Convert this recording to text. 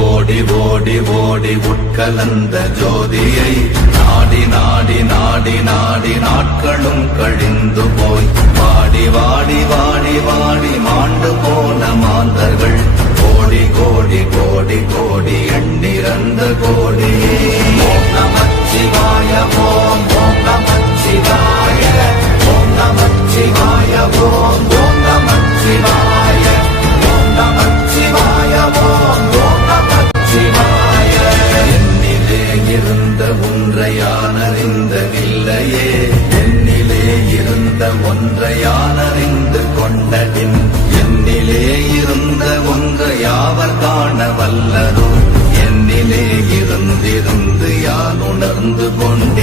ஓடி ஓடி ஓடி உட்கலந்த ஜோதியை நாடி நாடி நாடி நாடி நாட்களும் கழிந்து போய் வாடி வாடி வாடி வாடி மாண்டு போன மாந்தர்கள் கோடி கோடி கோடி கோடி எண்ணிறந்த கோடியே. ஓம் நமச்சிவாய ஓம் ஓம் நமச்சிவாய ஓம் நமச்சிவாய ஓம் ஓம் நமச்சிவாய ஓம் நமச்சிவாய ஓம் ஓம் நமச்சிவாய. என்னிலே இருந்த ஒன்றை யானறிந்ததில்லையே, என்னிலே இருந்த ஒன்றை யானறிந்து கொண்டதின் என்னிலே இருந்த ஒன்றை யாவர் காண வல்லதோ, என்னிலே இருந்திருந்து யான் உணர்ந்து கொண்டேன்.